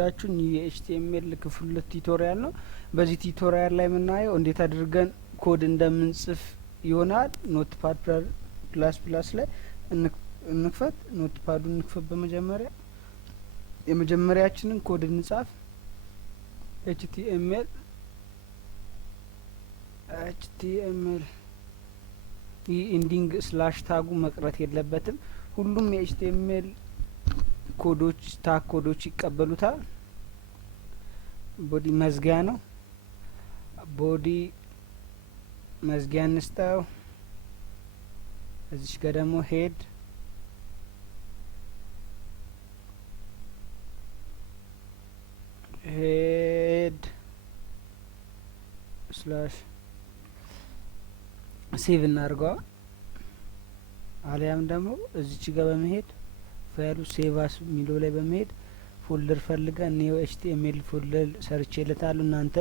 ያቆያችሁን የኤችቲኤምኤል ክፍል 2 ቱቶሪያል ነው። በዚህ ቱቶሪያል ላይ የምናየው እንዴት አድርገን ኮድ እንደምንጽፍ ይሆናል። ኖትፓድ ፕላስ ፕላስ ላይ እንክፈት። ኖትፓዱን እንክፈት። በመጀመሪያ የመጀመሪያችንን ኮድ እንጻፍ። ኤችቲኤምኤል ይህ ኢንዲንግ ስላሽ ታጉ መቅረት የለበትም። ሁሉም የኤችቲኤምኤል ኮዶች ታግ ኮዶች ይቀበሉታል። ቦዲ መዝጊያ ነው። ቦዲ መዝጊያ እንስጠው። እዚች ጋር ደግሞ ሄድ ስላሽ ሴቭ እናርገዋ። አሊያም ደግሞ እዚች ጋር በመሄድ ፋይሉ ሴቭ አስ ሚሎ ላይ በመሄድ ፎልደር ፈልገን ኒው ኤችቲኤምኤል ፎልደር ሰርቼለታለሁ። እናንተ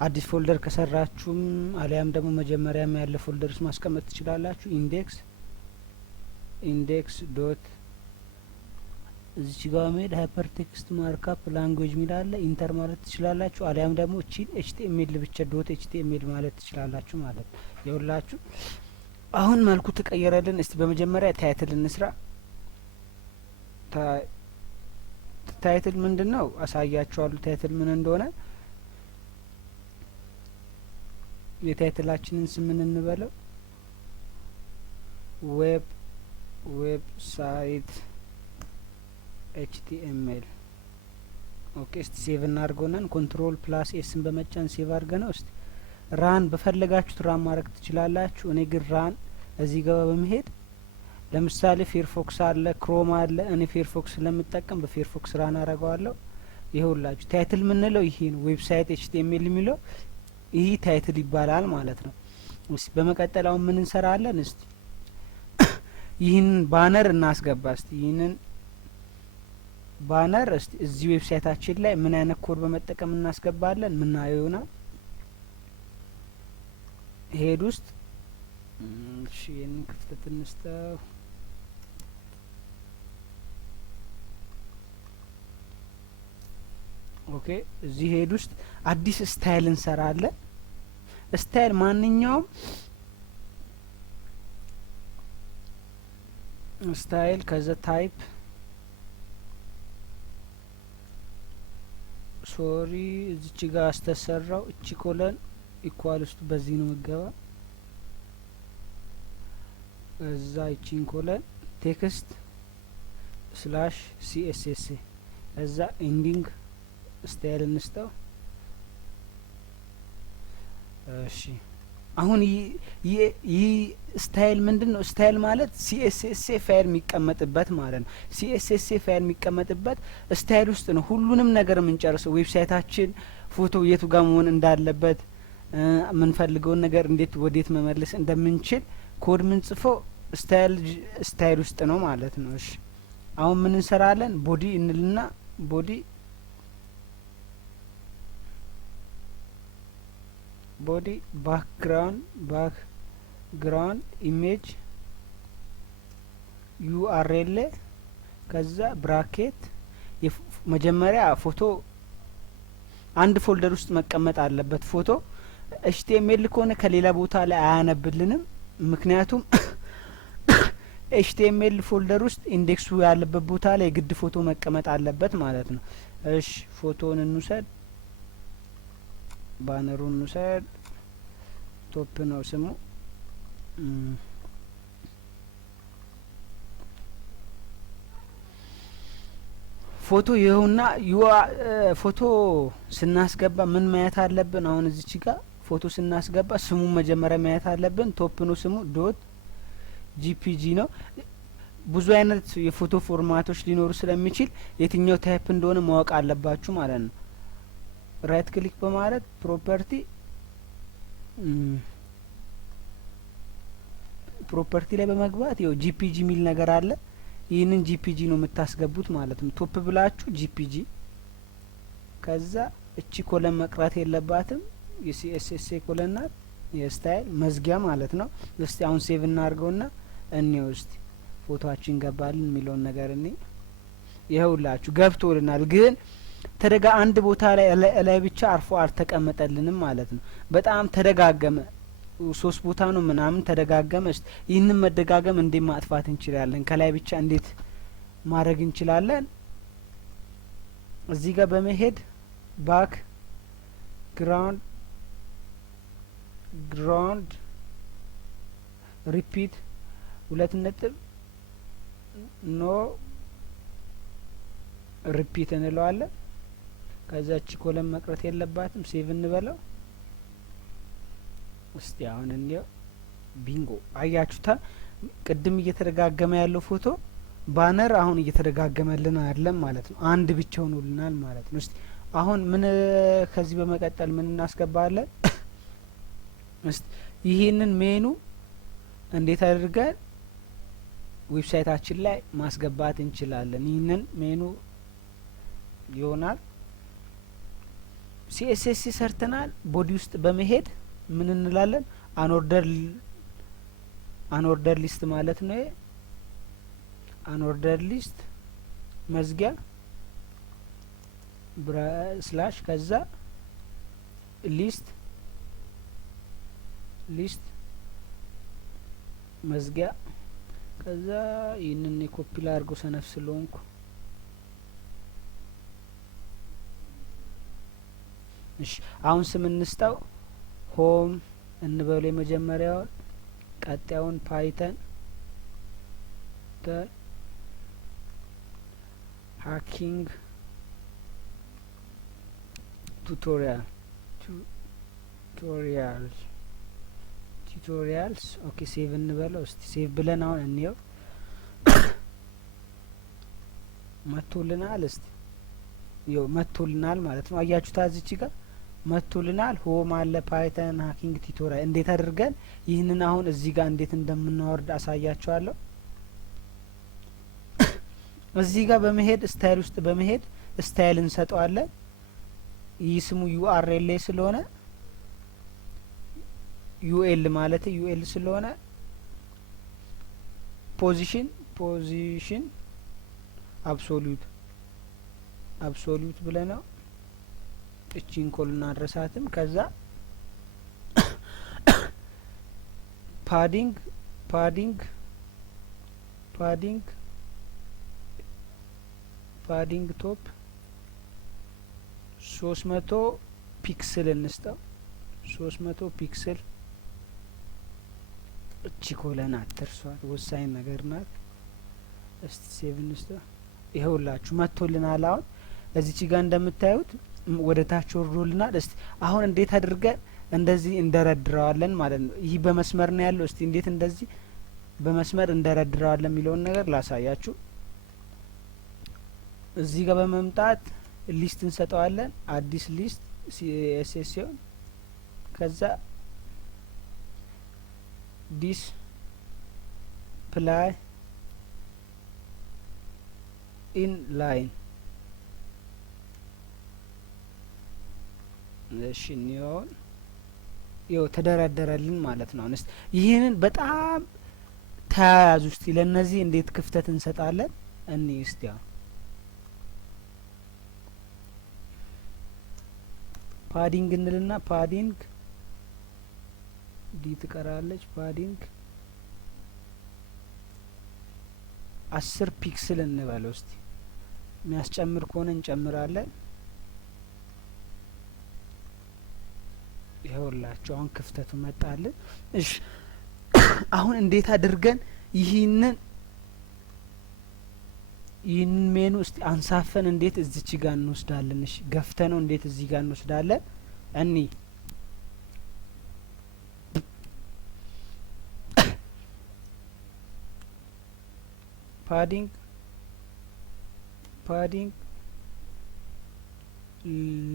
አዲስ ፎልደር ከሰራችሁም አሊያም ደግሞ መጀመሪያም ያለ ፎልደርስ ማስቀመጥ ትችላላችሁ። ኢንዴክስ ዶት እዚች ጋር በመሄድ ሃይፐር ቴክስት ማርካፕ ላንጉዌጅ ሚላለ ኢንተር ማለት ትችላላችሁ። አሊያም ደግሞ እቺን ኤችቲኤምኤል ብቻ ዶት ኤችቲኤምኤል ማለት ትችላላችሁ ማለት ነው። ይኸውላችሁ አሁን መልኩ ተቀየረልን። እስቲ በመጀመሪያ ታይትል እንስራ። ታይትል ምንድነው አሳያችኋለሁ። ታይትል ምን እንደሆነ የታይትላችንን ስም ምን እንበለው? ዌብሳይት ኤችቲኤምኤል። ኦኬ እስቲ ሴቭ እናድርገውና ኮንትሮል ፕላስ ኤስን በመጫን ሴቭ አድርገነው እስቲ ራን በፈለጋችሁት ራን ማድረግ ትችላላችሁ። እኔ ግን ራን እዚህ ጋር በመሄድ ለምሳሌ ፌርፎክስ አለ፣ ክሮም አለ። እኔ ፌርፎክስ ስለምጠቀም በፌርፎክስ ራን አረጋዋለሁ። ይኸውላችሁ ታይትል ምንለው ይሄ ነው። ዌብሳይት ኤችቲኤምኤል የሚለው ይሄ ታይትል ይባላል ማለት ነው። እስቲ በመቀጠል አሁን ምን እንሰራለን? እስቲ ይህን ባነር እናስገባ። እስቲ ይህንን ባነር እስቲ እዚህ ዌብሳይታችን ላይ ምን አይነት ኮድ በመጠቀም እናስገባለን ምናየው ይሆናል። ሄድ ውስጥ እሺ ይህንን ክፍተት እንስተው። ኦኬ እዚህ ሄድ ውስጥ አዲስ ስታይል እንሰራለን። ስታይል ማንኛውም ስታይል ከዛ ታይፕ ሶሪ እዚች ጋር አስተሰራው እቺ ኮለን ኢኳል ውስጥ በዚህ ነው መገባ። እዛ እቺን ኮለን ቴክስት ስላሽ ሲኤስኤስ እዛ ኢንዲንግ ስታይል እንስተው። እሺ አሁን ይህ ስታይል ምንድነው? ስታይል ማለት ሲኤስኤስ ፋይል የሚቀመጥበት ማለት ነው። ሲኤስኤስ ፋይል የሚቀመጥበት ስታይል ውስጥ ነው ሁሉንም ነገር የምንጨርሰው። ዌብሳይታችን ፎቶ የቱ ጋር መሆን እንዳለበት የምንፈልገውን ነገር እንዴት ወዴት መመለስ እንደምንችል ኮድ ምን ጽፈው ስታይል ውስጥ ነው ማለት ነው። እሺ አሁን ምን እንሰራለን? ቦዲ እንልና ቦዲ ባክግራውንድ ኢሜጅ ዩአርኤል ከዛ ብራኬት። መጀመሪያ ፎቶ አንድ ፎልደር ውስጥ መቀመጥ አለበት። ፎቶ ኤችቲኤምኤል ከሆነ ከሌላ ቦታ ላይ አያነብልንም። ምክንያቱም ኤችቲኤምኤል ፎልደር ውስጥ ኢንዴክሱ ያለበት ቦታ ላይ ግድ ፎቶ መቀመጥ አለበት ማለት ነው። እሺ ፎቶውን እንውሰድ፣ ባነሩን እንውሰድ። ቶፕ ነው ስሙ። ፎቶ ይኸውና ፎቶ ስናስገባ ምን ማየት አለብን? አሁን እዚች ጋር ፎቶ ስናስገባ ስሙን መጀመሪያ ማየት አለብን። ቶፕ ነው ስሙ፣ ዶት ጂፒጂ ነው። ብዙ አይነት የፎቶ ፎርማቶች ሊኖሩ ስለሚችል የትኛው ታይፕ እንደሆነ ማወቅ አለባችሁ ማለት ነው። ራይት ክሊክ በማለት ፕሮፐርቲ ላይ በመግባት ይኸው ጂፒጂ ሚል ነገር አለ። ይህንን ጂፒጂ ነው የምታስገቡት ማለት ነው። ቶፕ ብላችሁ ጂፒጂ። ከዛ እቺ ኮለን መቅረት የለባትም። የሲኤስኤስ ኮለን ናት። የስታይል መዝጊያ ማለት ነው። እስቲ አሁን ሴቭ እናድርገውና እኔው እስቲ ፎቶአችን ገባልን የሚለውን ነገር እኔ ይኸውላችሁ ገብቶልናል። ግን አንድ ቦታ ላይ ብቻ አርፎ አልተቀመጠልንም ማለት ነው። በጣም ተደጋገመ። 3 ቦታ ነው ምናምን ተደጋገመ። ይህንን መደጋገም እንዴት ማጥፋት እንችላለን? ከላይ ብቻ እንዴት ማድረግ እንችላለን? እዚህ ጋር በመሄድ ባክ ግራውንድ ሪፒት 2 ነጥብ ኖ ሪፒት እንለዋለን። ከዛች ኮለም መቅረት የለባትም። ሴቭ እንበለው። እስቲ አሁን እንየው። ቢንጎ አያችሁታ። ቅድም እየተደጋገመ ያለው ፎቶ ባነር አሁን እየተደጋገመልን አይደለም ማለት ነው። አንድ ብቻ ሆኖልናል ማለት ነው። እስቲ አሁን ምን ከዚህ በመቀጠል ምን እናስገባለን? እስቲ ይሄንን ሜኑ እንዴት አድርገን ዌብሳይታችን ላይ ማስገባት እንችላለን? ይህንን ሜኑ ይሆናል። ሲኤስኤስ ሰርተናል። ቦዲ ውስጥ በመሄድ ምን እንላለን? አንኦርደር ሊስት ማለት ነው። አንኦርደር ሊስት መዝጊያ ስላሽ ከዛ ሊስት መዝጊያ ከዛ ይህንን የኮፒ ላድርገው ሰነፍ ስለሆንኩ እሺ። አሁን ስም እንስጠው። ሆም እንበለው የመጀመሪያውን፣ ቀጣዩን ፓይተን ሃኪንግ ቱቶሪያልስ ኦኬ። ሴቭ እንበለው እስቲ። ሴቭ ብለን አሁን እንየው። መቶልናል። እስቲ ይኸው መቶልናል ማለት ነው። አያችሁ ታዝቺ ጋር መቶልናል። ሆም አለ፣ ፓይተን ሃኪንግ ቱቶሪያል። እንዴት አድርገን ይህንን አሁን እዚህ ጋር እንዴት እንደምናወርድ አሳያችኋለሁ። እዚህ ጋር በመሄድ ስታይል ውስጥ በመሄድ ስታይል እንሰጠዋለን። ይህ ስሙ ዩአርኤል ስለሆነ ዩኤል ማለት ዩኤል ስለሆነ ፖዚሽን አብሶሉት ብለነው እቺን ኮልና አድረሳትም። ከዛ ፓዲንግ ቶፕ 300 ፒክስል እንስጠው። 300 ፒክስል እቺ ኮለን አትርሷት፣ ወሳኝ ነገር ናት። እስቲ ሴቭ እንስጠው። ይኸውላችሁ መጥቶልናል። አሁን እዚች ጋር እንደምታዩት ወደ ታች ወርዶልናል። እስቲ አሁን እንዴት አድርገን እንደዚህ እንደረድረዋለን ማለት ነው። ይህ በመስመር ነው ያለው። እስቲ እንዴት እንደዚህ በመስመር እንደረድረዋለን የሚለውን ነገር ላሳያችሁ። እዚህ ጋር በመምጣት ሊስት እንሰጠዋለን። አዲስ ሊስት ሲኤስኤስ ሲሆን ከዛ ዲስ ፕላይ ኢን ላይን እሺ ኒዮን ይኸው ተደረደረልን ማለት ነው። አንስ ይህንን በጣም ተያያዙ። እስቲ ለነዚህ እንዴት ክፍተት እንሰጣለን? እኔ እስቲ ፓዲንግ እንልና ፓዲንግ ዲ ትቀራለች። ፓዲንግ 10 ፒክስል እንበለው እስቲ። የሚያስጨምር ከሆነ እንጨምራለን። ይኸውላችሁ አሁን ክፍተቱ መጣልን። እሺ አሁን እንዴት አድርገን ይህንን ሜኑ እስቲ አንሳፈን እንዴት እዚች ጋር እንወስዳለን? እሺ ገፍተነው እንዴት እዚህ ጋር እንወስዳለን? እኒ ፓዲንግ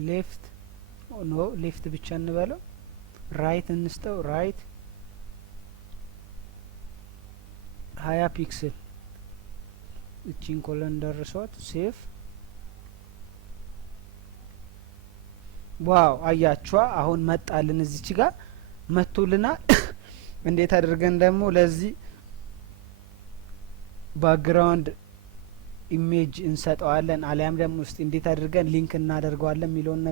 ሌፍት ሌፍት ብቻ እንበለው። ራይት እንስጠው። ራይት 20 ፒክስል እቺን ኮለን ደርሷት ሴፍ። ዋው አያችኋ አሁን መጣልን። እዚች ጋር መቶልናል። እንዴት አድርገን ደግሞ ለዚህ ባክግራውንድ ኢሜጅ እንሰጠዋለን አሊያም ደግሞ እስቲ እንዴት አድርገን ሊንክ እናደርገዋለን የሚለውን